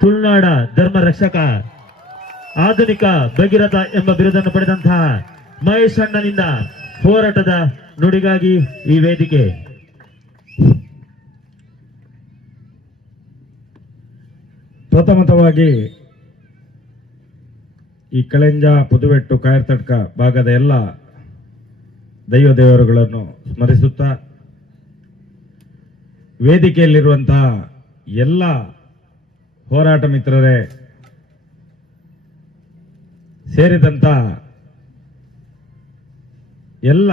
ತುಳುನಾಡ ಧರ್ಮ ರಕ್ಷಕ, ಆಧುನಿಕ ಭಗೀರಥ ಎಂಬ ಬಿರುದನ್ನು ಪಡೆದಂತಹ ಮಹೇಶ್ ಅಣ್ಣನಿಂದ ಹೋರಾಟದ ನುಡಿಗಾಗಿ ಈ ವೇದಿಕೆ. ಪ್ರಥಮತವಾಗಿ ಈ ಕಳೆಂಜ, ಪುದುವೆಟ್ಟು, ಕಾಯರ್ತಡ್ಕ ಭಾಗದ ಎಲ್ಲ ದೈವ ದೇವರುಗಳನ್ನು ಸ್ಮರಿಸುತ್ತಾ ವೇದಿಕೆಯಲ್ಲಿರುವಂತಹ ಎಲ್ಲ ಹೋರಾಟ ಮಿತ್ರರೇ, ಸೇರಿದಂತ ಎಲ್ಲ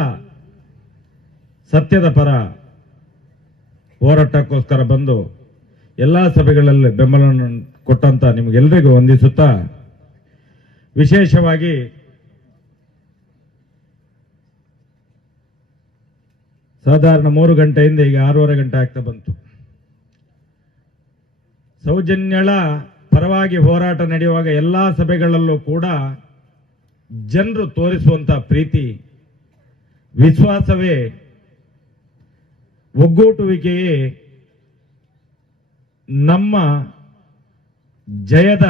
ಸತ್ಯದ ಪರ ಹೋರಾಟಕ್ಕೋಸ್ಕರ ಬಂದು ಎಲ್ಲ ಸಭೆಗಳಲ್ಲಿ ಬೆಂಬಲವನ್ನು ಕೊಟ್ಟಂತ ನಿಮಗೆಲ್ಲರಿಗೂ ವಂದಿಸುತ್ತಾ, ವಿಶೇಷವಾಗಿ ಸಾಧಾರಣ ಮೂರು ಗಂಟೆಯಿಂದ ಈಗ ಆರೂವರೆ ಗಂಟೆ ಆಗ್ತಾ ಬಂತು. ಸೌಜನ್ಯಳ ಪರವಾಗಿ ಹೋರಾಟ ನಡೆಯುವಾಗ ಎಲ್ಲ ಸಭೆಗಳಲ್ಲೂ ಕೂಡ ಜನರು ತೋರಿಸುವಂಥ ಪ್ರೀತಿ, ವಿಶ್ವಾಸವೇ ಒಗ್ಗೂಟುವಿಕೆಯೇ ನಮ್ಮ ಜಯದ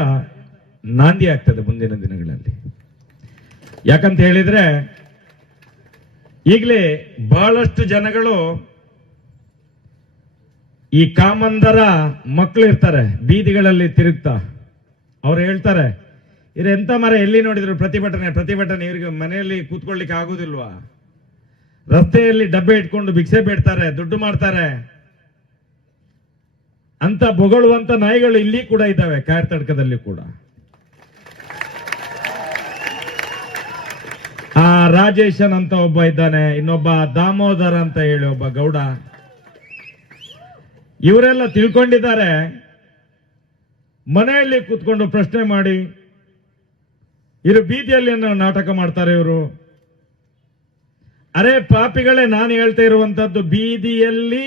ನಾಂದಿ ಆಗ್ತದೆ ಮುಂದಿನ ದಿನಗಳಲ್ಲಿ. ಯಾಕಂತ ಹೇಳಿದ್ರೆ ಈಗಲೇ ಬಹಳಷ್ಟು ಜನಗಳು ಈ ಕಾಮಂದರ ಮಕ್ಕಳು ಇರ್ತಾರೆ, ಬೀದಿಗಳಲ್ಲಿ ತಿರುಗ್ತಾ. ಅವ್ರು ಹೇಳ್ತಾರೆ ಇವ್ರು ಎಂತ ಮರ, ಎಲ್ಲಿ ನೋಡಿದ್ರು ಪ್ರತಿಭಟನೆ ಪ್ರತಿಭಟನೆ, ಇವ್ರಿಗೆ ಮನೆಯಲ್ಲಿ ಕೂತ್ಕೊಳ್ಳಿಕ್ಕೆ ಆಗುದಿಲ್ವಾ? ರಸ್ತೆಯಲ್ಲಿ ಡಬ್ಬೆ ಇಟ್ಕೊಂಡು ಭಿಕ್ಷೆ ಬೇಡ್ತಾರೆ, ದುಡ್ಡು ಮಾಡ್ತಾರೆ. ಅಂತ ಬೊಗಳುವಂತ ನಾಯಿಗಳು ಇಲ್ಲಿ ಕೂಡ ಇದ್ದಾವೆ ಕಾಯರ್ತಡ್ಕದಲ್ಲಿ ಕೂಡ. ಆ ರಾಜೇಶನ್ ಅಂತ ಒಬ್ಬ ಇದ್ದಾನೆ, ಇನ್ನೊಬ್ಬ ದಾಮೋದರ್ ಅಂತ ಹೇಳಿ ಒಬ್ಬ ಗೌಡ. ಇವರೆಲ್ಲ ತಿಳ್ಕೊಂಡಿದ್ದಾರೆ. ಮನೆಯಲ್ಲಿ ಕೂತ್ಕೊಂಡು ಪ್ರಶ್ನೆ ಮಾಡಿ ಇವರು ಬೀದಿಯಲ್ಲಿ ನಾಟಕ ಮಾಡ್ತಾರೆ ಇವರು. ಅರೆ ಪಾಪಿಗಳೇ, ನಾನು ಹೇಳ್ತಾ ಇರುವಂತದ್ದು ಬೀದಿಯಲ್ಲಿ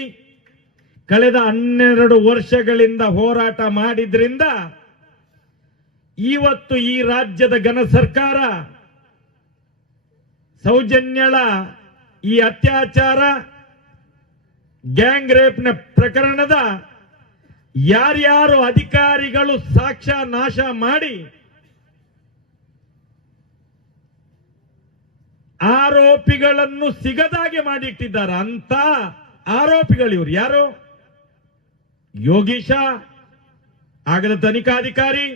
ಕಳೆದ ಹನ್ನೆರಡು ವರ್ಷಗಳಿಂದ ಹೋರಾಟ ಮಾಡಿದ್ರಿಂದ ಇವತ್ತು ಈ ರಾಜ್ಯದ ಘನ ಸರ್ಕಾರ, ಸೌಜನ್ಯಳ ಈ ಅತ್ಯಾಚಾರ ಗ್ಯಾಂಗ್ ರೇಪ್ನ ಪ್ರಕರಣದ ಯಾರ್ಯಾರು ಅಧಿಕಾರಿಗಳು ಸಾಕ್ಷ್ಯ ನಾಶ ಮಾಡಿ ಆರೋಪಿಗಳನ್ನು ಸಿಗದಾಗೆ ಮಾಡಿಟ್ಟಿದ್ದಾರೆ ಅಂತ ಆರೋಪಿಗಳು ಇವರು. ಯಾರು? ಯೋಗೀಶ, ಆಗದ ತನಿಖಾಧಿಕಾರಿ,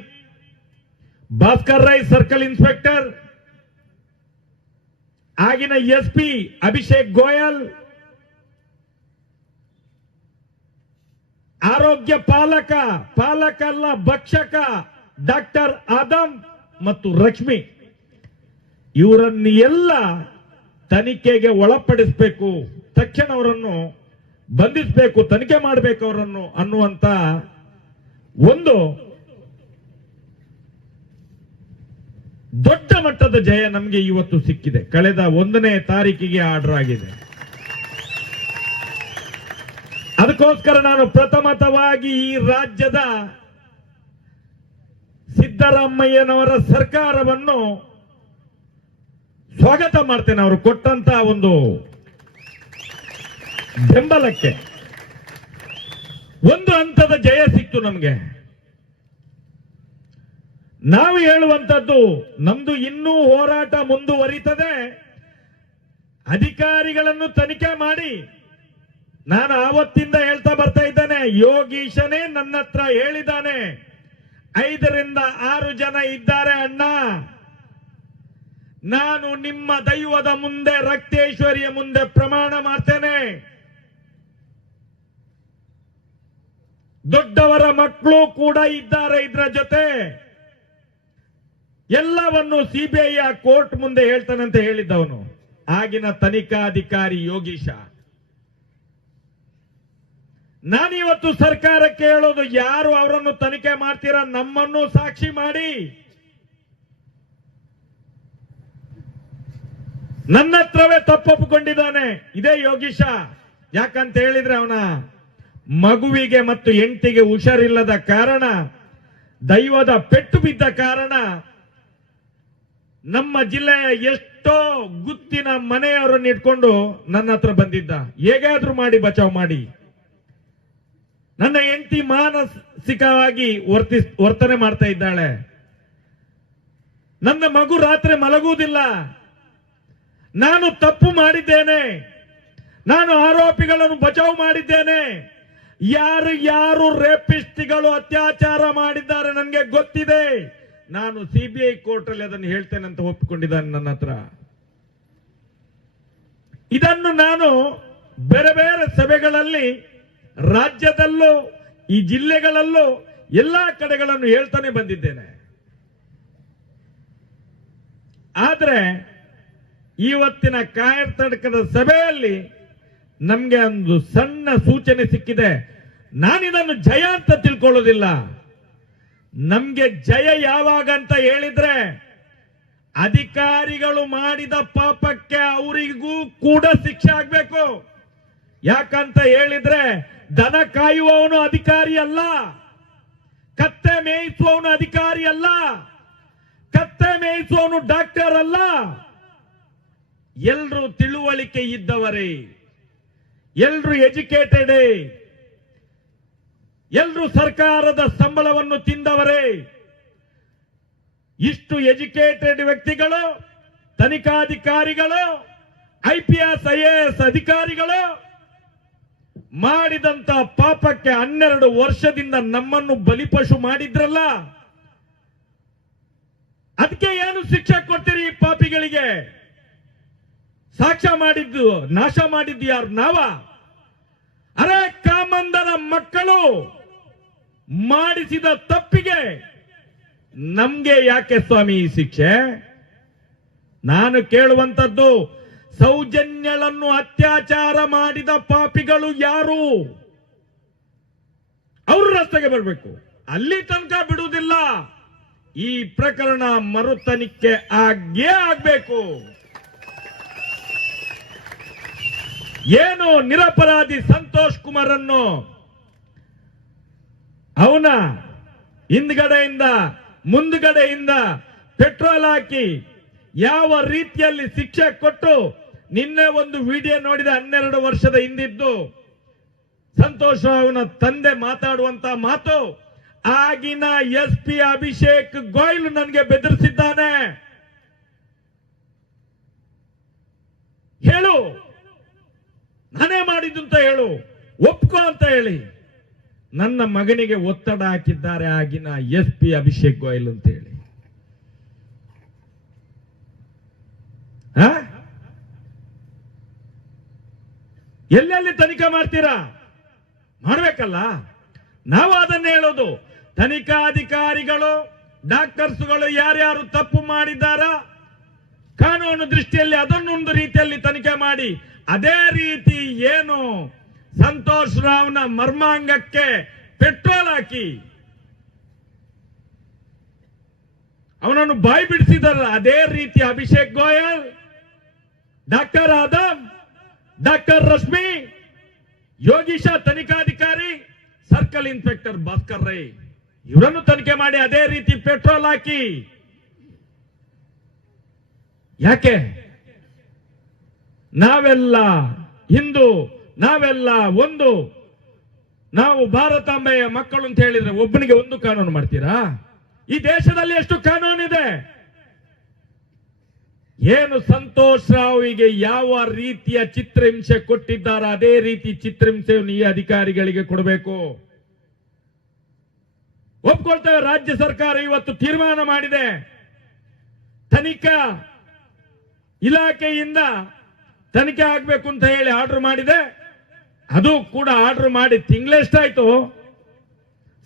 ಭಾಸ್ಕರ್ ರೈ ಸರ್ಕಲ್ ಇನ್ಸ್ಪೆಕ್ಟರ್, ಆಗಿನ ಎಸ್ಪಿ ಅಭಿಷೇಕ್ ಗೋಯಲ್ ಆರೋಗ್ಯ ಪಾಲಕ ಪಾಲಕ ಅಲ್ಲ ಭಕ್ಷಕ, ಡಾಕ್ಟರ್ ಆದಮ್ ಮತ್ತು ರಶ್ಮಿ. ಇವರನ್ನು ಎಲ್ಲ ತನಿಖೆಗೆ ಒಳಪಡಿಸಬೇಕು, ತಕ್ಷಣ ಅವರನ್ನು ಬಂಧಿಸಬೇಕು, ತನಿಖೆ ಮಾಡಬೇಕು ಅವರನ್ನು ಅನ್ನುವಂತ ಒಂದು ದೊಡ್ಡ ಮಟ್ಟದ ಜಯ ನಮಗೆ ಇವತ್ತು ಸಿಕ್ಕಿದೆ. ಕಳೆದ ಒಂದನೇ ತಾರೀಕಿಗೆ ಆರ್ಡರ್ ಆಗಿದೆ. ಅದಕ್ಕೋಸ್ಕರ ನಾನು ಪ್ರಥಮತವಾಗಿ ಈ ರಾಜ್ಯದ ಸಿದ್ದರಾಮಯ್ಯನವರ ಸರ್ಕಾರವನ್ನು ಸ್ವಾಗತ ಮಾಡ್ತೇನೆ. ಅವರು ಕೊಟ್ಟಂತ ಒಂದು ಬೆಂಬಲಕ್ಕೆ. ಒಂದು ಹಂತದ ಜಯ ಸಿಕ್ತು ನಮಗೆ. ನಾವು ಹೇಳುವಂಥದ್ದು, ನಮ್ದು ಇನ್ನೂ ಹೋರಾಟ ಮುಂದುವರಿತದೆ. ಅಧಿಕಾರಿಗಳನ್ನು ತನಿಖೆ ಮಾಡಿ ನಾನು ಆವತ್ತಿಂದ ಹೇಳ್ತಾ ಬರ್ತಾ ಇದ್ದೇನೆ, ಯೋಗೀಶನೇ ನನ್ನ ಹತ್ರ ಹೇಳಿದ್ದಾನೆ ಐದರಿಂದ ಆರು ಜನ ಇದ್ದಾರೆ ಅಣ್ಣ. ನಾನು ನಿಮ್ಮ ದೈವದ ಮುಂದೆ, ರಕ್ತೇಶ್ವರಿಯ ಮುಂದೆ ಪ್ರಮಾಣ ಮಾಡ್ತೇನೆ. ದೊಡ್ಡವರ ಮಕ್ಕಳು ಕೂಡ ಇದ್ದಾರೆ ಇದರ ಜೊತೆ. ಎಲ್ಲವನ್ನು ಸಿಬಿಐ ಕೋರ್ಟ್ ಮುಂದೆ ಹೇಳ್ತಾನಂತ ಹೇಳಿದ್ದವನು. ಆಗಿನ ತನಿಖಾಧಿಕಾರಿ ಯೋಗೀಶ. ನಾನಿವತ್ತು ಸರ್ಕಾರಕ್ಕೆ ಹೇಳೋದು, ಯಾರು ಅವರನ್ನು ತನಿಖೆ ಮಾಡ್ತೀರಾ ನಮ್ಮನ್ನು ಸಾಕ್ಷಿ ಮಾಡಿ. ನನ್ನ ಹತ್ರವೇ ತಪ್ಪೊಪ್ಪಿಕೊಂಡಿದ್ದಾನೆ, ಇದೇ ಯೋಗೀಶ. ಯಾಕಂತ ಹೇಳಿದ್ರೆ ಅವನ ಮಗುವಿಗೆ ಮತ್ತು ಎಂಟಿಗೆ ಹುಷಾರಿಲ್ಲದ ಕಾರಣ, ದೈವದ ಪೆಟ್ಟು ಬಿದ್ದ ಕಾರಣ, ನಮ್ಮ ಜಿಲ್ಲೆಯ ಎಷ್ಟೋ ಗುತ್ತಿನ ಮನೆಯವರನ್ನು ಇಟ್ಕೊಂಡು ನನ್ನ ಹತ್ರ ಬಂದಿದ್ದ. ಹೇಗಾದ್ರೂ ಮಾಡಿ, ಬಚಾವ್ ಮಾಡಿ. ನನ್ನ ಹೆಂಡತಿ ಮಾನಸಿಕವಾಗಿ ವರ್ತಿ, ವರ್ತನೆ ಮಾಡ್ತಾ ಇದ್ದಾಳೆ. ನನ್ನ ಮಗು ರಾತ್ರಿ ಮಲಗುವುದಿಲ್ಲ. ನಾನು ತಪ್ಪು ಮಾಡಿದ್ದೇನೆ. ನಾನು ಆರೋಪಿಗಳನ್ನು ಬಚಾವ್ ಮಾಡಿದ್ದೇನೆ. ಯಾರು ಯಾರು ರೇಪಿಸ್ಟ್ಗಳು ಅತ್ಯಾಚಾರ ಮಾಡಿದ್ದಾರೆ ನನಗೆ ಗೊತ್ತಿದೆ. ನಾನು ಸಿಬಿಐ ಕೋರ್ಟ್ ಅಲ್ಲಿ ಅದನ್ನು ಹೇಳ್ತೇನೆ ಅಂತ ಒಪ್ಪಿಕೊಂಡಿದ್ದಾನೆ ನನ್ನ ಹತ್ರ. ಇದನ್ನು ನಾನು ಬೇರೆ ಬೇರೆ ಸಭೆಗಳಲ್ಲಿ ರಾಜ್ಯದಲ್ಲೂ, ಈ ಜಿಲ್ಲೆಗಳಲ್ಲೂ ಎಲ್ಲ ಕಡೆಗಳನ್ನು ಹೇಳ್ತಾನೆ ಬಂದಿದ್ದೇನೆ. ಆದರೆ, ಇವತ್ತಿನ ಕಾಯರ್ತಡಕದ ಸಭೆಯಲ್ಲಿ ನಮ್ಗೆ ಒಂದು ಸಣ್ಣ ಸೂಚನೆ ಸಿಕ್ಕಿದೆ. ನಾನಿದನ್ನು ಜಯ ಅಂತ ತಿಳ್ಕೊಳ್ಳೋದಿಲ್ಲ. ನಮ್ಗೆ ಜಯ ಯಾವಾಗ ಅಂತ ಹೇಳಿದ್ರೆ, ಅಧಿಕಾರಿಗಳು ಮಾಡಿದ ಪಾಪಕ್ಕೆ ಅವರಿಗೂ ಕೂಡ ಶಿಕ್ಷೆ ಆಗ್ಬೇಕು. ಯಾಕಂತ ಹೇಳಿದ್ರೆ ದನ ಕಾಯುವವನು ಅಧಿಕಾರಿ ಅಲ್ಲ. ಕತ್ತೆ ಮೇಯಿಸುವವನು ಅಧಿಕಾರಿ ಅಲ್ಲ. ಕತ್ತೆ ಮೇಯಿಸುವವನು ಡಾಕ್ಟರ್ ಅಲ್ಲ. ಎಲ್ರು ತಿಳುವಳಿಕೆ ಇದ್ದವರೇ. ಎಲ್ರು ಎಜುಕೇಟೆಡ್. ಎಲ್ರು ಸರ್ಕಾರದ ಸಂಬಳವನ್ನು ತಿಂದವರೇ. ಇಷ್ಟು ಎಜುಕೇಟೆಡ್ ವ್ಯಕ್ತಿಗಳು, ತನಿಖಾಧಿಕಾರಿಗಳು IPS P S, I S ಅಧಿಕಾರಿಗಳು ಮಾಡಿದಂತ ಪಾಪಕ್ಕೆ ಹನ್ನೆರಡು ವರ್ಷದಿಂದ ನಮ್ಮನ್ನು ಬಲಿಪಶು ಮಾಡಿದ್ರಲ್ಲ? ಅದಕ್ಕೆ ಏನು ಶಿಕ್ಷೆ ಕೊಡ್ತೀರಿ ಈ ಪಾಪಿಗಳಿಗೆ? ಸಾಕ್ಷ್ಯ ಮಾಡಿದ್ದು, ನಾಶ ಮಾಡಿದ್ದು ಯಾರು? ನಾವ? ಅರೆ ಕಾಮಂದರ ಮಕ್ಕಳು ಮಾಡಿಸಿದ ತಪ್ಪಿಗೆ ನಮ್ಗೆ ಯಾಕೆ ಸ್ವಾಮಿ ಈ ಶಿಕ್ಷೆ? ನಾನು ಕೇಳುವಂತದ್ದು ಸೌಜನ್ಯಳನ್ನು ಅತ್ಯಾಚಾರ ಮಾಡಿದ ಪಾಪಿಗಳು ಯಾರು? ಅವರು ರಸ್ತೆಗೆ ಬರಬೇಕು. ಅಲ್ಲಿ ತನಕ ಬಿಡುವುದಿಲ್ಲ. ಈ ಪ್ರಕರಣ ಮರುತನಿಕೆ ಆಗೇ ಆಗಬೇಕು. ಏನು ನಿರಪರಾಧಿ ಸಂತೋಷ್ ಕುಮಾರ್ ಅನ್ನು ಅವನ ಹಿಂದ್ಗಡೆಯಿಂದ, ಮುಂದ್ಗಡೆಯಿಂದ ಪೆಟ್ರೋಲ್ ಹಾಕಿ ಯಾವ ರೀತಿಯಲ್ಲಿ ಶಿಕ್ಷೆ ಕೊಟ್ಟು ನಿನ್ನೆ ಒಂದು ವಿಡಿಯೋ ನೋಡಿದ ಹನ್ನೆರಡು ವರ್ಷದ ಹಿಂದಿದ್ದು ಸಂತೋಷ ಅವನ ತಂದೆ ಮಾತಾಡುವಂತ ಮಾತು, ಆಗಿನ ಎಸ್ ಪಿ ಅಭಿಷೇಕ್ ಗೋಯಲ್ ನನಗೆ ಬೆದರಿಸಿದ್ದಾನೆ. ಹೇಳು, ನಾನೇ ಮಾಡಿದ್ದು ಅಂತ ಹೇಳು, ಒಪ್ಕೋ ಅಂತ ಹೇಳಿ. ನನ್ನ ಮಗನಿಗೆ ಒತ್ತಡ ಹಾಕಿದ್ದಾರೆ ಆಗಿನ ಎಸ್ ಪಿ ಅಭಿಷೇಕ್ ಗೋಯಲ್ ಅಂತ ಹೇಳಿ. ಆ? ಎಲ್ಲೆಲ್ಲಿ ತನಿಖೆ ಮಾಡ್ತೀರಾ? ಮಾಡ್ಬೇಕಲ್ಲ. ನಾವು ಅದನ್ನೇ ಹೇಳೋದು. ತನಿಖಾಧಿಕಾರಿಗಳು ಡಾಕ್ಟರ್ಸ್ಗಳು ಯಾರ್ಯಾರು ತಪ್ಪು ಮಾಡಿದ್ದಾರ? ಕಾನೂನು ದೃಷ್ಟಿಯಲ್ಲಿ ಅದನ್ನೊಂದು ರೀತಿಯಲ್ಲಿ ತನಿಖೆ ಮಾಡಿ. ಅದೇ ರೀತಿ ಏನು ಸಂತೋಷ್ ರಾವ್ನ ಮರ್ಮಾಂಗಕ್ಕೆ ಪೆಟ್ರೋಲ್ ಹಾಕಿ. ಅವನನ್ನು ಬಾಯಿ ಬಿಡಿಸಿದಾರ ಅದೇ ರೀತಿ ಅಭಿಷೇಕ್ ಗೋಯಲ್, ಡಾಕ್ಟರ್ ಆದಮ್ ಡಾಕ್ಟರ್ ರಶ್ಮಿ, ಯೋಗೀಶ ತನಿಖಾಧಿಕಾರಿ, ಸರ್ಕಲ್ ಇನ್ಸ್ಪೆಕ್ಟರ್ ಭಾಸ್ಕರ್ ರೈ, ಇವರನ್ನು ತನಿಖೆ ಮಾಡಿ ಅದೇ ರೀತಿ ಪೆಟ್ರೋಲ್ ಹಾಕಿ. ಯಾಕೆ? ನಾವೆಲ್ಲ ಹಿಂದೂ, ನಾವೆಲ್ಲ ಒಂದು. ನಾವು ಭಾರತಾಂಬೆಯ ಮಕ್ಕಳು ಅಂತ ಹೇಳಿದ್ರೆ ಒಬ್ಬನಿಗೆ ಒಂದು ಕಾನೂನು ಮಾಡ್ತೀರಾ? ಈ ದೇಶದಲ್ಲಿ ಎಷ್ಟು ಕಾನೂನಿದೆ? ಏನು ಸಂತೋಷ್ ರಾವಿಗೆ ಯಾವ ರೀತಿಯ ಚಿತ್ರಹಿಂಸೆ ಕೊಟ್ಟಿದ್ದಾರೆ ಅದೇ ರೀತಿ ಚಿತ್ರಹಿಂಸೆಯನ್ನು ಈ ಅಧಿಕಾರಿಗಳಿಗೆ ಕೊಡಬೇಕು. ಒಪ್ಕೊಳ್ತೇವೆ ರಾಜ್ಯ ಸರ್ಕಾರ ಇವತ್ತು ತೀರ್ಮಾನ ಮಾಡಿದೆ. ತನಿಖಾ ಇಲಾಖೆಯಿಂದ ತನಿಖೆ ಆಗ್ಬೇಕು ಅಂತ ಹೇಳಿ ಆರ್ಡರ್ ಮಾಡಿದೆ. ಅದು ಕೂಡ ಆರ್ಡರ್ ಮಾಡಿ ತಿಂಗಳೆಷ್ಟಾಯ್ತು.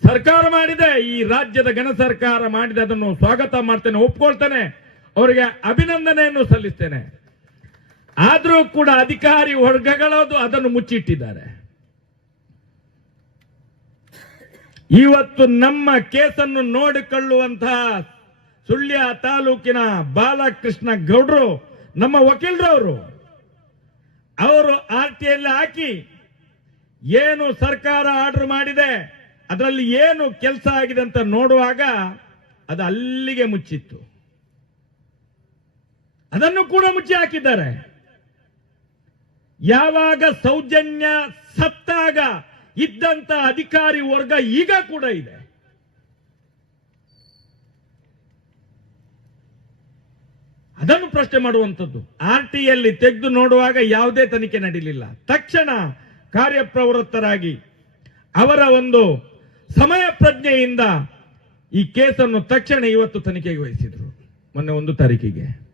ಸರ್ಕಾರ ಮಾಡಿದೆ, ಈ ರಾಜ್ಯದ ಘನ ಸರ್ಕಾರ ಮಾಡಿದೆ, ಅದನ್ನು ಸ್ವಾಗತ ಮಾಡ್ತೇನೆ, ಒಪ್ಕೊಳ್ತೇನೆ. ಅವರಿಗೆ ಅಭಿನಂದನೆಯನ್ನು ಸಲ್ಲಿಸ್ತೇನೆ. ಆದರೂ ಕೂಡ ಅಧಿಕಾರಿ ವರ್ಗಗಳದು ಅದನ್ನು ಮುಚ್ಚಿಟ್ಟಿದ್ದಾರೆ. ಇವತ್ತು ನಮ್ಮ ಕೇಸನ್ನು ನೋಡಿಕೊಳ್ಳುವಂತಹ ಸುಳ್ಯ ತಾಲೂಕಿನ ಬಾಲಕೃಷ್ಣ ಗೌಡ್ರು, ನಮ್ಮ ವಕೀಲರವರು, ಅವರು ಆರ್ ಟಿಯಲ್ಲಿ ಹಾಕಿ ಏನು ಸರ್ಕಾರ ಆರ್ಡರ್ ಮಾಡಿದೆ, ಅದರಲ್ಲಿ ಏನು ಕೆಲಸ ಆಗಿದೆ ಅಂತ ನೋಡುವಾಗ ಅದು ಅಲ್ಲಿಗೆ ಮುಚ್ಚಿತ್ತು. ಅದನ್ನು ಕೂಡ ಮುಚ್ಚಿ ಹಾಕಿದ್ದಾರೆ. ಯಾವಾಗ ಸೌಜನ್ಯ ಸತ್ತಾಗ ಇದ್ದಂತ ಅಧಿಕಾರಿ ವರ್ಗ ಈಗ ಕೂಡ ಇದೆ. ಅದನ್ನು ಪ್ರಶ್ನೆ ಮಾಡುವಂಥದ್ದು. ಆರ್ ಟಿಯಲ್ಲಿ ತೆಗೆದು ನೋಡುವಾಗ ಯಾವುದೇ ತನಿಖೆ ನಡೀಲಿಲ್ಲ. ತಕ್ಷಣ ಕಾರ್ಯಪ್ರವೃತ್ತರಾಗಿ ಅವರ ಒಂದು ಸಮಯ ಪ್ರಜ್ಞೆಯಿಂದ ಈ ಕೇಸನ್ನು ತಕ್ಷಣ ಇವತ್ತು ತನಿಖೆಗೆ ವಹಿಸಿದ್ರು. ಮೊನ್ನೆ ಒಂದು ತಾರೀಕಿಗೆ.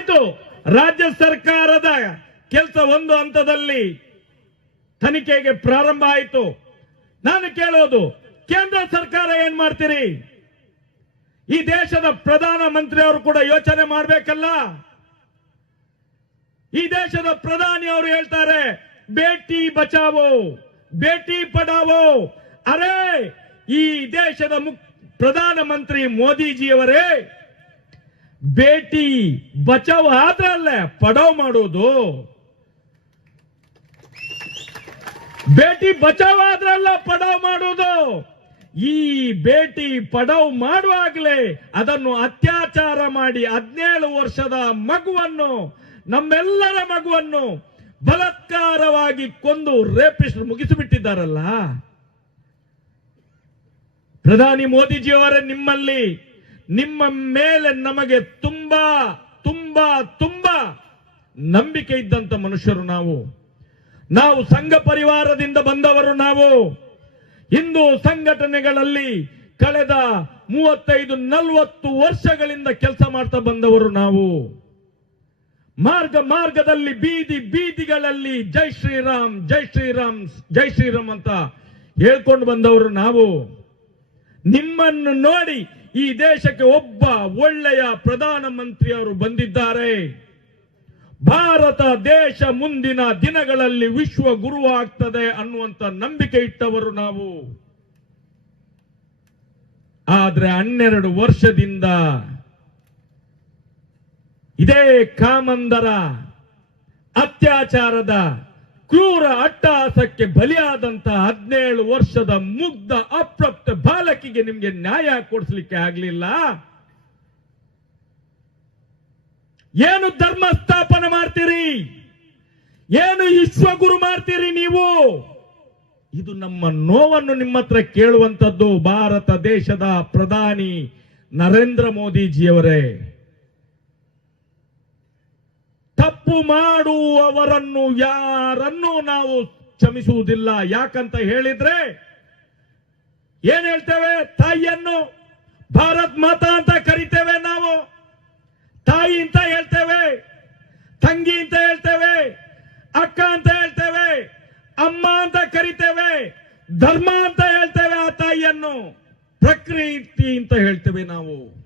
ಆಯ್ತು. ರಾಜ್ಯ ಸರ್ಕಾರದ ಕೆಲಸ ಒಂದು ಹಂತದಲ್ಲಿ ತನಿಖೆಗೆ ಪ್ರಾರಂಭ ಆಯಿತು. ನಾನು ಕೇಳೋದು, ಕೇಂದ್ರ ಸರ್ಕಾರ ಏನ್ ಮಾಡ್ತೀರಿ? ಈ ದೇಶದ ಪ್ರಧಾನ ಮಂತ್ರಿ ಅವರು ಕೂಡ ಯೋಚನೆ ಮಾಡಬೇಕಲ್ಲ? ಈ ದೇಶದ ಪ್ರಧಾನಿ ಅವರು ಹೇಳ್ತಾರೆ, ಬೇಟಿ ಬಚಾವೋ, ಬೇಟಿ ಪಡಾವೋ. ಅರೆ, ಈ ದೇಶದ ಮುಕ್ ಪ್ರಧಾನ ಮಂತ್ರಿ ಮೋದಿಜಿಯವರೇ ಬೇಟಿ ಬಚಾವ್ ಆದ್ರಲ್ಲೇ ಪಡಾವ್ ಮಾಡೋದು. ಬೇಟಿ ಬಚಾವ್ ಆದ್ರಲ್ಲ ಪಡಾವ್ ಮಾಡೋದು. ಈ ಬೇಟಿ ಪಡಾವ್ ಮಾಡುವಾಗಲೇ ಅದನ್ನು ಅತ್ಯಾಚಾರ ಮಾಡಿ ಹದಿನೇಳು ವರ್ಷದ ಮಗುವನ್ನು, ನಮ್ಮೆಲ್ಲರ ಮಗುವನ್ನು ಬಲತ್ಕಾರವಾಗಿ ಕೊಂದು ರೇಪಿಸ್ಟ್ ಮುಗಿಸಿಬಿಟ್ಟಿದ್ದಾರಲ್ಲ. ಪ್ರಧಾನಿ ಮೋದಿಜಿಯವರೇ ನಿಮ್ಮಲ್ಲಿ ನಿಮ್ಮ ಮೇಲೆ ನಮಗೆ ತುಂಬಾ ತುಂಬಾ ತುಂಬಾ ನಂಬಿಕೆ ಇದ್ದಂತ ಮನುಷ್ಯರು ನಾವು. ನಾವು ಸಂಘ ಪರಿವಾರದಿಂದ ಬಂದವರು ನಾವು. ಹಿಂದೂ ಸಂಘಟನೆಗಳಲ್ಲಿ ಕಳೆದ ಮೂವತ್ತೈದು, ನಲವತ್ತು ವರ್ಷಗಳಿಂದ ಕೆಲಸ ಮಾಡ್ತಾ ಬಂದವರು ನಾವು. ಮಾರ್ಗ ಮಾರ್ಗದಲ್ಲಿ ಬೀದಿ ಬೀದಿಗಳಲ್ಲಿ ಜೈ ಶ್ರೀರಾಮ್ ಜೈ ಶ್ರೀರಾಮ್ ಜೈ ಶ್ರೀರಾಮ್ ಅಂತ ಹೇಳ್ಕೊಂಡು ಬಂದವರು ನಾವು. ನಿಮ್ಮನ್ನು ನೋಡಿ ಈ ದೇಶಕ್ಕೆ ಒಬ್ಬ ಒಳ್ಳೆಯ ಪ್ರಧಾನಮಂತ್ರಿಯವರು ಬಂದಿದ್ದಾರೆ. ಭಾರತ ದೇಶ ಮುಂದಿನ ದಿನಗಳಲ್ಲಿ ವಿಶ್ವ ಗುರು ಆಗ್ತದೆ ಅನ್ನುವಂತ ನಂಬಿಕೆ ಇಟ್ಟವರು ನಾವು. ಆದ್ರೆ ಹನ್ನೆರಡು ವರ್ಷದಿಂದ ಇದೇ ಕಾಮಂದರ, ಅತ್ಯಾಚಾರದ ಕ್ರೂರ ಅಟ್ಟಹಾಸಕ್ಕೆ ಬಲಿಯಾದಂತ ಹದಿನೇಳು ವರ್ಷದ ಮುಗ್ಧ, ಅಪ್ರಾಪ್ತ ಬಾಲಕಿಗೆ ನಿಮಗೆ ನ್ಯಾಯ ಕೊಡಿಸ್ಲಿಕ್ಕೆ ಆಗಲಿಲ್ಲ. ಏನು ಧರ್ಮ ಸ್ಥಾಪನೆ ಮಾಡ್ತೀರಿ? ಏನು ವಿಶ್ವಗುರು ಮಾಡ್ತೀರಿ ನೀವು? ಇದು ನಮ್ಮ ನೋವನ್ನು ನಿಮ್ಮ ಹತ್ರ ಕೇಳುವಂಥದ್ದು, ಭಾರತ ದೇಶದ ಪ್ರಧಾನಿ ನರೇಂದ್ರ ಮೋದಿಜಿಯವರೇ. ತಪ್ಪು ಮಾಡುವವರನ್ನು ಯಾರನ್ನು ನಾವು ಕ್ಷಮಿಸುವುದಿಲ್ಲ. ಯಾಕಂತ ಹೇಳಿದ್ರೆ ಏನ್ ಹೇಳ್ತೇವೆ? ತಾಯಿಯನ್ನು ಭಾರತ್ ಮಾತಾ ಅಂತ ಕರಿತೇವೆ ನಾವು. ತಾಯಿ ಅಂತ ಹೇಳ್ತೇವೆ. ತಂಗಿ ಅಂತ ಹೇಳ್ತೇವೆ. ಅಕ್ಕ ಅಂತ ಹೇಳ್ತೇವೆ. ಅಮ್ಮ ಅಂತ ಕರಿತೇವೆ. ಧರ್ಮ ಅಂತ ಹೇಳ್ತೇವೆ ಆ ತಾಯಿಯನ್ನು. ಪ್ರಕೃತಿ ಅಂತ ಹೇಳ್ತೇವೆ ನಾವು.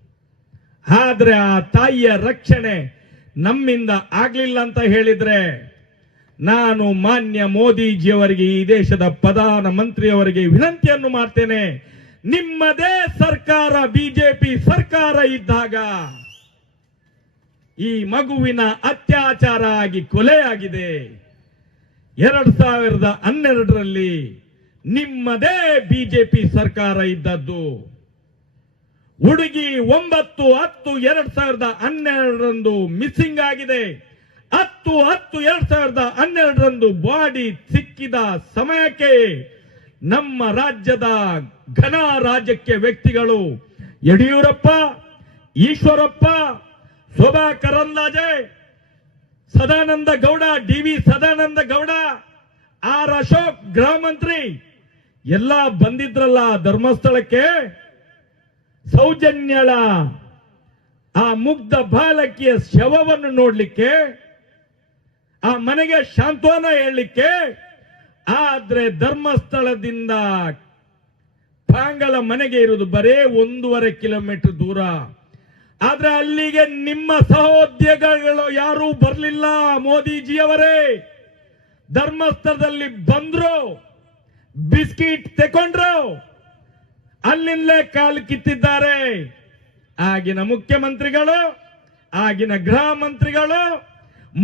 ಆದ್ರೆ ಆ ತಾಯಿಯ ರಕ್ಷಣೆ ನಮ್ಮಿಂದ ಆಗ್ಲಿಲ್ಲ ಅಂತ ಹೇಳಿದ್ರೆ, ನಾನು ಮಾನ್ಯ ಮೋದಿಜಿಯವರಿಗೆ, ಈ ದೇಶದ ಪ್ರಧಾನ ಮಂತ್ರಿಯವರಿಗೆ ವಿನಂತಿಯನ್ನು ಮಾಡ್ತೇನೆ. ನಿಮ್ಮದೇ ಸರ್ಕಾರ, ಬಿಜೆಪಿ ಸರ್ಕಾರ ಇದ್ದಾಗ ಈ ಮಗುವಿನ ಅತ್ಯಾಚಾರ ಆಗಿ ಕೊಲೆಯಾಗಿದೆ. ಎರಡ್ ಸಾವಿರದ ಹನ್ನೆರಡರಲ್ಲಿ ನಿಮ್ಮದೇ ಬಿಜೆಪಿ ಸರ್ಕಾರ ಇದ್ದದ್ದು. ಹುಡುಗಿ ಒಂಬತ್ತು ಹತ್ತು ಎರಡ್ ಸಾವಿರದ ಹನ್ನೆರಡರಂದು ಮಿಸ್ಸಿಂಗ್ ಆಗಿದೆ. ಹತ್ತು ಹತ್ತು ಎರಡ್ ಸಾವಿರದ ಹನ್ನೆರಡರಂದು ಬಾಡಿ ಸಿಕ್ಕಿದ ಸಮಯಕ್ಕೆ ನಮ್ಮ ರಾಜ್ಯದ ಘನ ರಾಜ್ಯಕ್ಕೆ ವ್ಯಕ್ತಿಗಳು Yediyurappa, Eshwarappa Shobha Karandlaje Sadananda Gowda, D V Sadananda Gowda, R Ashok, ಗೃಹ ಮಂತ್ರಿ, ಎಲ್ಲ ಬಂದಿದ್ರಲ್ಲ ಧರ್ಮಸ್ಥಳಕ್ಕೆ. ಸೌಜನ್ಯಳ ಆ ಮುಗ್ಧ ಬಾಲಕಿಯ ಶವವನ್ನು ನೋಡ್ಲಿಕ್ಕೆ, ಆ ಮನೆಗೆ ಶಾಂತ್ವನ ಹೇಳಲಿಕ್ಕೆ, ಆದ್ರೆ ಧರ್ಮಸ್ಥಳದಿಂದ ಪಾಂಗಳ ಮನೆಗೆ ಇರುವುದು ಬರೇ ಒಂದೂವರೆ ಕಿಲೋಮೀಟರ್ ದೂರ. ಆದ್ರೆ ಅಲ್ಲಿಗೆ ನಿಮ್ಮ ಸಹೋದ್ಯೋಗಗಳು ಯಾರೂ ಬರಲಿಲ್ಲ, ಮೋದಿಜಿಯವರೇ. ಧರ್ಮಸ್ಥಳದಲ್ಲಿ ಬಂದ್ರು, ಬಿಸ್ಕಿಟ್ ತಕೊಂಡ್ರು. ಅಲ್ಲಿಂದಲೇ ಕಾಲು ಕಿತ್ತಿದ್ದಾರೆ. ಆಗಿನ ಮುಖ್ಯಮಂತ್ರಿಗಳು, ಆಗಿನ ಗೃಹ ಮಂತ್ರಿಗಳು,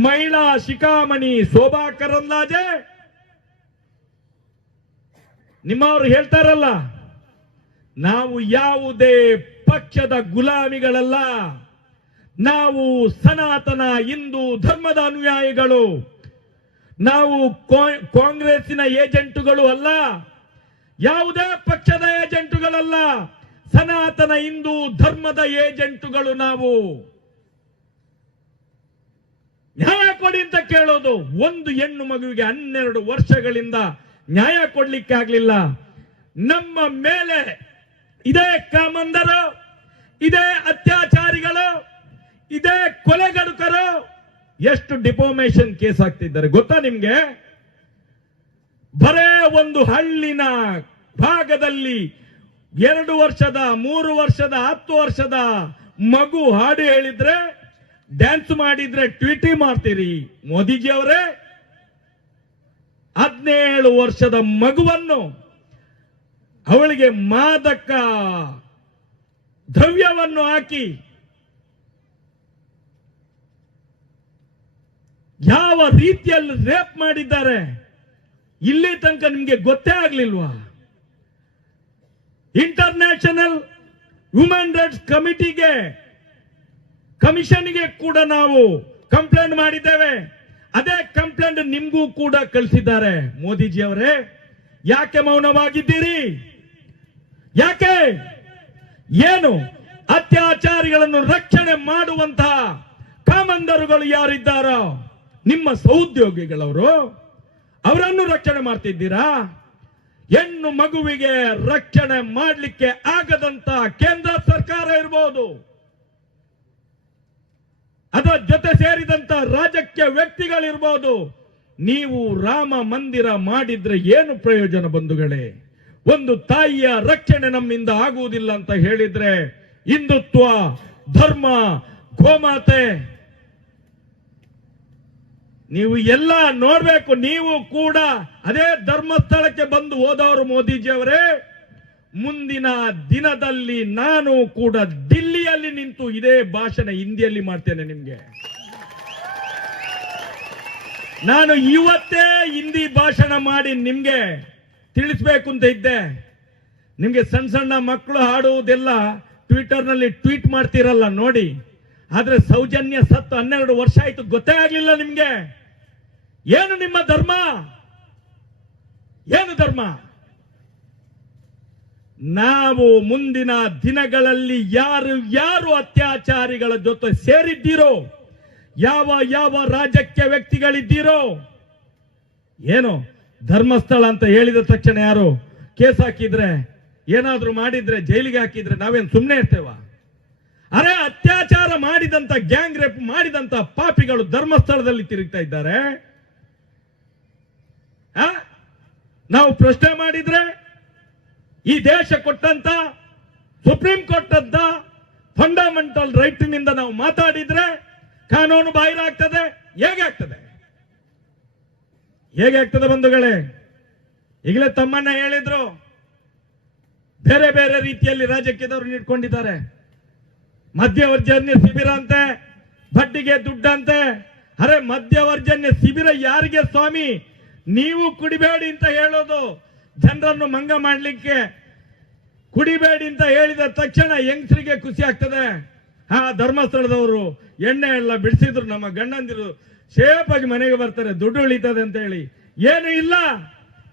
ಮಹಿಳಾ ಶಿಖಾಮಣಿ ಶೋಭಾ ಕರಂದ್ಲಾಜೆ ನಿಮ್ಮವರು ಹೇಳ್ತಾರಲ್ಲ, ನಾವು ಯಾವುದೇ ಪಕ್ಷದ ಗುಲಾಮಿಗಳಲ್ಲ, ನಾವು ಸನಾತನ ಹಿಂದೂ ಧರ್ಮದ ಅನುಯಾಯಿಗಳು, ನಾವು ಕಾಂಗ್ರೆಸ್ಸಿನ ಏಜೆಂಟುಗಳು ಅಲ್ಲ ಯಾವುದೇ ಪಕ್ಷದ ಏಜೆಂಟುಗಳಲ್ಲ, ಸನಾತನ ಹಿಂದೂ ಧರ್ಮದ ಏಜೆಂಟುಗಳು ನಾವು. ನ್ಯಾಯ ಕೊಡಿ ಅಂತ ಕೇಳೋದು, ಒಂದು ಹೆಣ್ಣು ಮಗುವಿಗೆ ಹನ್ನೆರಡು ವರ್ಷಗಳಿಂದ ನ್ಯಾಯ ಕೊಡ್ಲಿಕ್ಕೆ ಆಗ್ಲಿಲ್ಲ. ನಮ್ಮ ಮೇಲೆ ಇದೇ ಕಾಮಂದರು, ಇದೇ ಅತ್ಯಾಚಾರಿಗಳು, ಇದೇ ಕೊಲೆಗಡುಕರು ಎಷ್ಟು ಡಿಫಾಮೇಶನ್ ಕೇಸ್ ಆಗ್ತಿದ್ದಾರೆ ಗೊತ್ತಾ ನಿಮ್ಗೆ? ಬರೇ ಒಂದು ಹಳ್ಳಿನ ಭಾಗದಲ್ಲಿ ಎರಡು ವರ್ಷದ, ಮೂರು ವರ್ಷದ, ಹತ್ತು ವರ್ಷದ ಮಗು ಹಾಡು ಹೇಳಿದ್ರೆ ಡ್ಯಾನ್ಸ್ ಮಾಡಿದ್ರೆ ಟ್ವೀಟಿ ಮಾಡ್ತೀರಿ ಮೋದಿಜಿ ಅವರೇ ಹದಿನೇಳು ವರ್ಷದ ಮಗುವನ್ನು ಅವಳಿಗೆ ಮಾದಕ ದ್ರವ್ಯವನ್ನು ಹಾಕಿ ಯಾವ ರೀತಿಯಲ್ಲಿ ರೇಪ್ ಮಾಡಿದ್ದಾರೆ, ಇಲ್ಲಿ ತನಕ ನಿಮ್ಗೆ ಗೊತ್ತೇ ಆಗ್ಲಿಲ್ವಾ? ಇಂಟರ್ನ್ಯಾಷನಲ್ ಹ್ಯೂಮನ್ ರೈಟ್ಸ್ ಕಮಿಟಿಗೆ ಕಮಿಷನ್ಗೆ ಕೂಡ ನಾವು ಕಂಪ್ಲೇಂಟ್ ಮಾಡಿದ್ದೇವೆ. ಅದೇ ಕಂಪ್ಲೇಂಟ್ ನಿಮ್ಗೂ ಕೂಡ ಕಳಿಸಿದ್ದಾರೆ ಮೋದಿಜಿ ಅವರೇ. ಯಾಕೆ ಮೌನವಾಗಿದ್ದೀರಿ? ಯಾಕೆ? ಏನು? ಅತ್ಯಾಚಾರಿಗಳನ್ನು ರಕ್ಷಣೆ ಮಾಡುವಂತಹ ಕಾಮಂದರುಗಳು ಯಾರಿದ್ದಾರೋ, ನಿಮ್ಮ ಸಹೋದ್ಯೋಗಿಗಳವರು, ಅವರನ್ನು ರಕ್ಷಣೆ ಮಾಡ್ತಿದ್ದೀರಾ? ಹೆಣ್ಣು ಮಗುವಿಗೆ ರಕ್ಷಣೆ ಮಾಡಲಿಕ್ಕೆ ಆಗದಂತ ಕೇಂದ್ರ ಸರ್ಕಾರ ಇರಬಹುದು ಅದರ ಜೊತೆ ಸೇರಿದಂತ ರಾಜಕೀಯ ವ್ಯಕ್ತಿಗಳಿರ್ಬೋದು. ನೀವು ರಾಮ ಮಂದಿರ ಮಾಡಿದ್ರೆ ಏನು ಪ್ರಯೋಜನ ಬಂಧುಗಳೇ? ಒಂದು ತಾಯಿಯ ರಕ್ಷಣೆ ನಮ್ಮಿಂದ ಆಗುವುದಿಲ್ಲ ಅಂತ ಹೇಳಿದ್ರೆ ಹಿಂದುತ್ವ, ಧರ್ಮ, ಗೋಮಾತೆ ನೀವು ಎಲ್ಲ ನೋಡ್ಬೇಕು, ನೀವು ಕೂಡ ಅದೇ ಧರ್ಮಸ್ಥಳಕ್ಕೆ ಬಂದು ಹೋದವರು ಮೋದಿಜಿ ಅವರೇ ಮುಂದಿನ ದಿನದಲ್ಲಿ ನಾನು ಕೂಡ ದಿಲ್ಲಿಯಲ್ಲಿ ನಿಂತು ಇದೇ ಭಾಷಣ ಹಿಂದಿಯಲ್ಲಿ ಮಾಡ್ತೇನೆ ನಿಮ್ಗೆ. ನಾನು ಇವತ್ತೇ ಹಿಂದಿ ಭಾಷಣ ಮಾಡಿ ನಿಮ್ಗೆ ತಿಳಿಸ್ಬೇಕು ಅಂತ ಇದ್ದೆ. ನಿಮ್ಗೆ ಸಣ್ಣ ಸಣ್ಣ ಮಕ್ಕಳು ಹಾಡುವುದೆಲ್ಲ ಟ್ವಿಟರ್ನಲ್ಲಿ ಟ್ವೀಟ್ ಮಾಡ್ತಿರಲ್ಲ ನೋಡಿ. ಆದ್ರೆ ಸೌಜನ್ಯ ಸತ್ತು ಹನ್ನೆರಡು ವರ್ಷ ಆಯ್ತು, ಗೊತ್ತೇ ಆಗ್ಲಿಲ್ಲ ನಿಮ್ಗೆ. ಏನು ನಿಮ್ಮ ಧರ್ಮ? ಏನು ಧರ್ಮ? ನಾವು ಮುಂದಿನ ದಿನಗಳಲ್ಲಿ ಯಾರು ಯಾರು ಅತ್ಯಾಚಾರಿಗಳ ಜೊತೆ ಸೇರಿದ್ದೀರೋ, ಯಾವ ಯಾವ ರಾಜಕೀಯ ವ್ಯಕ್ತಿಗಳಿದ್ದೀರೋ, ಏನು ಧರ್ಮಸ್ಥಳ ಅಂತ ಹೇಳಿದ ತಕ್ಷಣ ಯಾರು ಕೇಸ್ ಹಾಕಿದ್ರೆ, ಏನಾದ್ರೂ ಮಾಡಿದ್ರೆ, ಜೈಲಿಗೆ ಹಾಕಿದ್ರೆ ನಾವೇನ್ ಸುಮ್ಮನೆ ಇರ್ತೇವ? ಅರೆ, ಅತ್ಯಾಚಾರ ಮಾಡಿದಂತ, ಗ್ಯಾಂಗ್ ರೇಪ್ ಮಾಡಿದಂತ ಪಾಪಿಗಳು ಧರ್ಮಸ್ಥಳದಲ್ಲಿ ತಿರುಗ್ತಾ ಇದ್ದಾರೆ? ನಾವು ಪ್ರಶ್ನೆ ಮಾಡಿದ್ರೆ ಈ ದೇಶ ಕೊಟ್ಟಂತ, ಸುಪ್ರೀಂ ಕೋರ್ಟ್ ಅಂತ ಫಂಡಮೆಂಟಲ್ ರೈಟ್ನಿಂದ ನಾವು ಮಾತಾಡಿದ್ರೆ ಕಾನೂನು ಬಾಹಿರ ಆಗ್ತದೆ ಹೇಗೆ ಆಗ್ತದೆ? ಹೇಗೆ ಆಗ್ತದೆ ಬಂಧುಗಳೇ? ಈಗಲೇ ತಮ್ಮನ್ನ ಹೇಳಿದ್ರು, ಬೇರೆ ಬೇರೆ ರೀತಿಯಲ್ಲಿ ರಾಜಕೀಯದವರು ನೀಡ್ಕೊಂಡಿದ್ದಾರೆ. ಮಧ್ಯವರ್ಜನ್ಯ ಶಿಬಿರ ಅಂತೆ, ಬಡ್ಡಿಗೆ ದುಡ್ಡಂತೆ. ಅರೆ ಮಧ್ಯವರ್ಜನ್ಯ ಶಿಬಿರ ಯಾರಿಗೆ ಸ್ವಾಮಿ? ನೀವು ಕುಡಿಬೇಡಿ ಅಂತ ಹೇಳೋದು ಜನರನ್ನು ಮಂಗ ಮಾಡಲಿಕ್ಕೆ ಕುಡಿಬೇಡಿ ಅಂತ ಹೇಳಿದ ತಕ್ಷಣ ಯಂಗ್ಸ್ರಿಗೆ ಖುಷಿ ಆಗ್ತದೆ? ಹಾ ಧರ್ಮಸ್ಥಳದವರು ಎಣ್ಣೆ ಎಲ್ಲ ಬಿಡಿಸಿದ್ರು, ನಮ್ಮ ಗಂಡಂದಿರು ಸೇಫ್ ಮನೆಗೆ ಬರ್ತಾರೆ, ದುಡ್ಡು ಉಳಿತದೆ ಅಂತ ಹೇಳಿ. ಏನು ಇಲ್ಲ.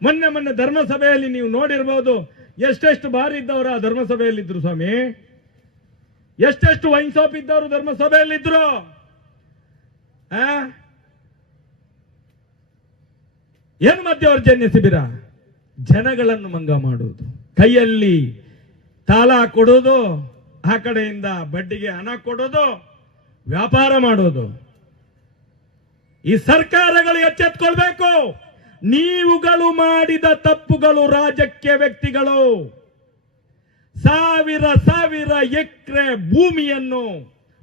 ಮೊನ್ನೆ ಮೊನ್ನೆ ಧರ್ಮಸಭೆಯಲ್ಲಿ ನೀವು ನೋಡಿರ್ಬೋದು, ಎಷ್ಟೆಷ್ಟು ಬಾರಿ ಇದ್ದವರು ಆ ಧರ್ಮಸಭೆಯಲ್ಲಿ ಇದ್ರು ಸ್ವಾಮಿ. ಎಷ್ಟೆಷ್ಟು ವೈನ್ ಶಾಪ್ ಇದ್ದವರು ಧರ್ಮಸಭೆಯಲ್ಲಿದ್ರು. ಆ? ಏನು ಮಧ್ಯವರ್ಜನ್ಯ ಶಿಬಿರ ಜನಗಳನ್ನು ಮಂಗ ಮಾಡುವುದು. ಕೈಯಲ್ಲಿ ತಾಲ ಕೊಡೋದು, ಆ ಕಡೆಯಿಂದ ಬಡ್ಡಿಗೆ ಹಣ ಕೊಡೋದು, ವ್ಯಾಪಾರ ಮಾಡೋದು ಈ ಸರ್ಕಾರಗಳು ಎಚ್ಚೆತ್ಕೊಳ್ಬೇಕು. ನೀವುಗಳು ಮಾಡಿದ ತಪ್ಪುಗಳು ರಾಜಕೀಯ ವ್ಯಕ್ತಿಗಳು. ಸಾವಿರ ಸಾವಿರ ಎಕರೆ ಭೂಮಿಯನ್ನು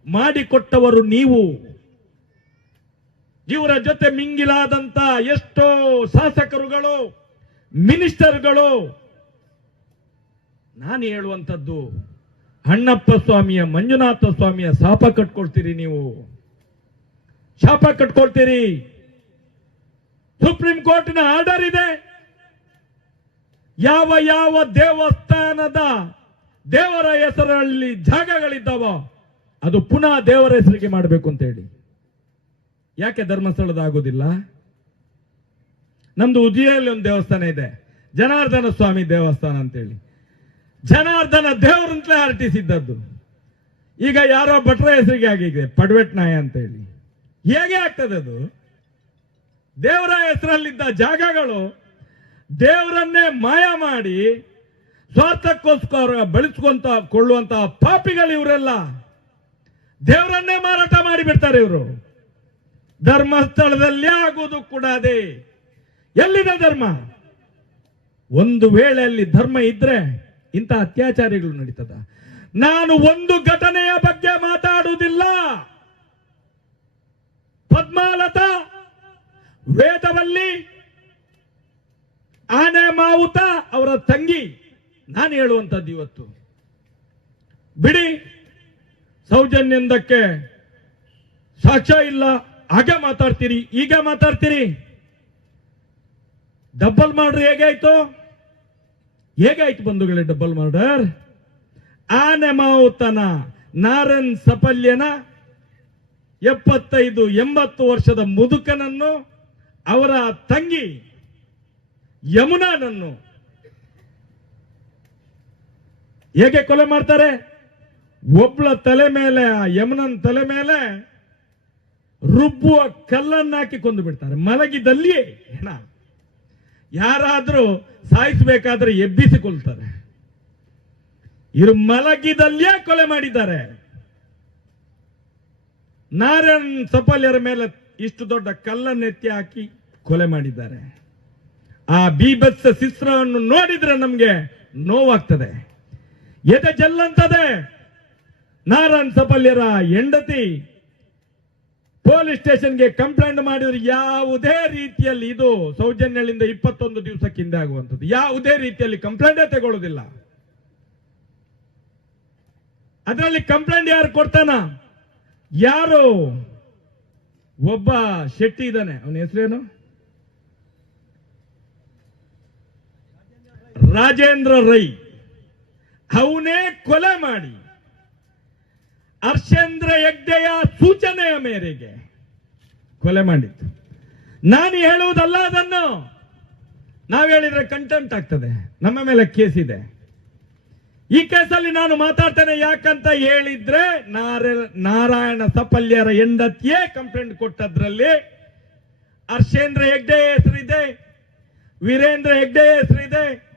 ಮಾಡಿಕೊಟ್ಟವರು ನೀವು. ಇವರ ಜೊತೆ ಮಿಂಗಿಲಾದಂತ ಎಷ್ಟೋ ಶಾಸಕರುಗಳು, ಮಿನಿಸ್ಟರ್ಗಳು, ನಾನು ಹೇಳುವಂಥದ್ದು, ಅಣ್ಣಪ್ಪ ಸ್ವಾಮಿಯ, ಮಂಜುನಾಥ ಸ್ವಾಮಿಯ ಶಾಪ ಕಟ್ಕೊಳ್ತೀರಿ ನೀವು. ಶಾಪ ಕಟ್ಕೊಳ್ತೀರಿ. ಸುಪ್ರೀಂ ಕೋರ್ಟ್ನ ಆರ್ಡರ್ ಇದೆ. ಯಾವ ಯಾವ ದೇವಸ್ಥಾನದ ದೇವರ ಹೆಸರಲ್ಲಿ ಜಾಗಗಳಿದ್ದಾವೋ, ಅದು ಪುನಃ ದೇವರ ಹೆಸರಿಗೆ ಮಾಡಬೇಕು ಅಂತ ಹೇಳಿ. ಯಾಕೆ ಧರ್ಮಸ್ಥಳದ ಆಗೋದಿಲ್ಲ ನಮ್ದು ಉದಿಯಲ್ಲಿ ಒಂದು ದೇವಸ್ಥಾನ ಇದೆ, ಜನಾರ್ದನ ಸ್ವಾಮಿ ದೇವಸ್ಥಾನ ಅಂತೇಳಿ. ಜನಾರ್ದನ ದೇವರಂತಲೇ ಹರಟಿಸಿದ್ದದ್ದು ಈಗ ಯಾರೋ ಭಟ್ರ ಹೆಸರಿಗೆ ಆಗಿದೆ, ಪಡ್ವೆಟ್ ನಾಯ ಅಂತೇಳಿ. ಹೇಗೆ ಆಗ್ತದೆ ಅದು? ದೇವರ ಹೆಸರಲ್ಲಿದ್ದ ಜಾಗಗಳು ದೇವರನ್ನೇ ಮಾಯ ಮಾಡಿ ಸ್ವಾರ್ಥಕ್ಕೋಸ್ಕರ ಬಳಸ್ಕೊಂತ ಕೊಳ್ಳುವಂತಹ ಪಾಪಿಗಳು ಇವರೆಲ್ಲ. ದೇವರನ್ನೇ ಮಾರಾಟ ಮಾಡಿ ಬಿಡ್ತಾರೆ ಇವರು. ಧರ್ಮಸ್ಥಳದಲ್ಲಿ ಆಗುವುದು ಕೂಡ ಅದೇ. ಎಲ್ಲಿದೆ ಧರ್ಮ? ಒಂದು ವೇಳೆ ಅಲ್ಲಿ ಧರ್ಮ ಇದ್ರೆ ಇಂಥ ಅತ್ಯಾಚಾರಿಗಳು ನಡೀತದ. ನಾನು ಒಂದು ಘಟನೆಯ ಬಗ್ಗೆ ಮಾತಾಡುವುದಿಲ್ಲ. ಪದ್ಮಾಲತಾ, ವೇದವಲ್ಲಿ, ಆನೆ ಮಾವುತ ಅವರ ತಂಗಿ, ನಾನು ಹೇಳುವಂಥದ್ದು ಇವತ್ತು. ಬಿಡಿ, ಸೌಜನ್ಯಂದಕ್ಕೆ ಸಾಕ್ಷ್ಯ ಇಲ್ಲ. ಹಾಗೆ ಮಾತಾಡ್ತೀರಿ ಈಗ ಮಾತಾಡ್ತೀರಿ. ಡಬ್ಬಲ್ ಮಾಡ್ರಿ ಹೇಗಾಯ್ತು ಹೇಗಾಯ್ತು ಬಂಧುಗಳೇ ಡಬ್ಬಲ್ ಮರ್ಡರ್ ಆನೆ ಮಾವುತನ, ನಾರನ್ ಸಪಲ್ಯನ ಎಪ್ಪತ್ತೈದು, ಎಂಬತ್ತು ವರ್ಷದ ಮುದುಕನನ್ನು, ಅವರ ತಂಗಿ ಯಮುನಾನನ್ನು ಹೇಗೆ ಕೊಲೆ ಮಾಡ್ತಾರೆ? ಒಬ್ಳ ತಲೆ ಮೇಲೆ, ಆ ಯಮುನನ್ ತಲೆ ಮೇಲೆ ರುಬ್ಬುವ ಕಲ್ಲನ್ನಾಕಿ ಕೊಂದು ಬಿಡ್ತಾರೆ. ಮಲಗಿದಲ್ಲಿಯೇ ಹೆಣ. ಯಾರಾದರೂ ಸಾಯಿಸಬೇಕಾದ್ರೆ ಎಬ್ಬಿಸಿಕೊಳ್ತಾರೆ. ಇವರು ಮಲಗಿದಲ್ಲಿಯೇ ಕೊಲೆ ಮಾಡಿದ್ದಾರೆ. ನಾರಾಯಣ್ ಸಪಲ್ಯರ ಮೇಲೆ ಇಷ್ಟು ದೊಡ್ಡ ಕಲ್ಲನ್ನೆತ್ತಿ ಹಾಕಿ ಕೊಲೆ ಮಾಡಿದ್ದಾರೆ. ಆ ಬೀಭತ್ಸ ಶಿಸ್ತ್ರವನ್ನು ನೋಡಿದ್ರೆ ನಮ್ಗೆ ನೋವಾಗ್ತದೆ. ಎದೆ ಜಲ್ಲಂತದೆ. ನಾರಾಯಣ್ ಸಫಲ್ಯರ ಹೆಂಡತಿ ಪೊಲೀಸ್ ಸ್ಟೇಷನ್ಗೆ ಕಂಪ್ಲೇಂಟ್ ಮಾಡಿದ್ರೆ ಯಾವುದೇ ರೀತಿಯಲ್ಲಿ ಇದು ಸೌಜನ್ಯಗಳಿಂದ ಇಪ್ಪತ್ತೊಂದು ದಿವಸಕ್ಕಿಂದ ಆಗುವಂಥದ್ದು. ಯಾವುದೇ ರೀತಿಯಲ್ಲಿ ಕಂಪ್ಲೇಂಟೇ ತಗೊಳ್ಳೋದಿಲ್ಲ ಅದರಲ್ಲಿ ಕಂಪ್ಲೇಂಟ್ ಯಾರು ಕೊಡ್ತಾನ? ಯಾರು? ಒಬ್ಬ ಶೆಟ್ಟಿ ಇದ್ದಾನೆ. ಅವನ ಹೆಸರೇನು? ರಾಜೇಂದ್ರ ರೈ. ಅವನೇ ಕೊಲೆ ಮಾಡಿ ಹರ್ಷೇಂದ್ರ ಹೆಗ್ಡೆಯ ಸೂಚನೆಯ ಮೇರೆಗೆ ಕೊಲೆ ಮಾಡಿತ್ತು. ನಾನು ಹೇಳುವುದಲ್ಲ ಅದನ್ನು. ನಾವು ಹೇಳಿದ್ರೆ ಕಂಟೆಂಟ್ ಆಗ್ತದೆ. ನಮ್ಮ ಮೇಲೆ ಕೇಸ್ ಇದೆ. ಈ ಕೇಸಲ್ಲಿ ನಾನು ಮಾತಾಡ್ತೇನೆ ಯಾಕಂತ ಹೇಳಿದ್ರೆ ನಾರ- ನಾರಾಯಣ ಸಪಲ್ಯರ ಹೆಂಡತಿಯೇ ಕಂಪ್ಲೇಂಟ್ ಕೊಟ್ಟದ್ರಲ್ಲಿ ಹರ್ಷೇಂದ್ರ ಹೆಗ್ಡೆ ಹೆಸರಿದೆ, ವೀರೇಂದ್ರ ಹೆಗ್ಡೆ ಹೆಸರಿದೆ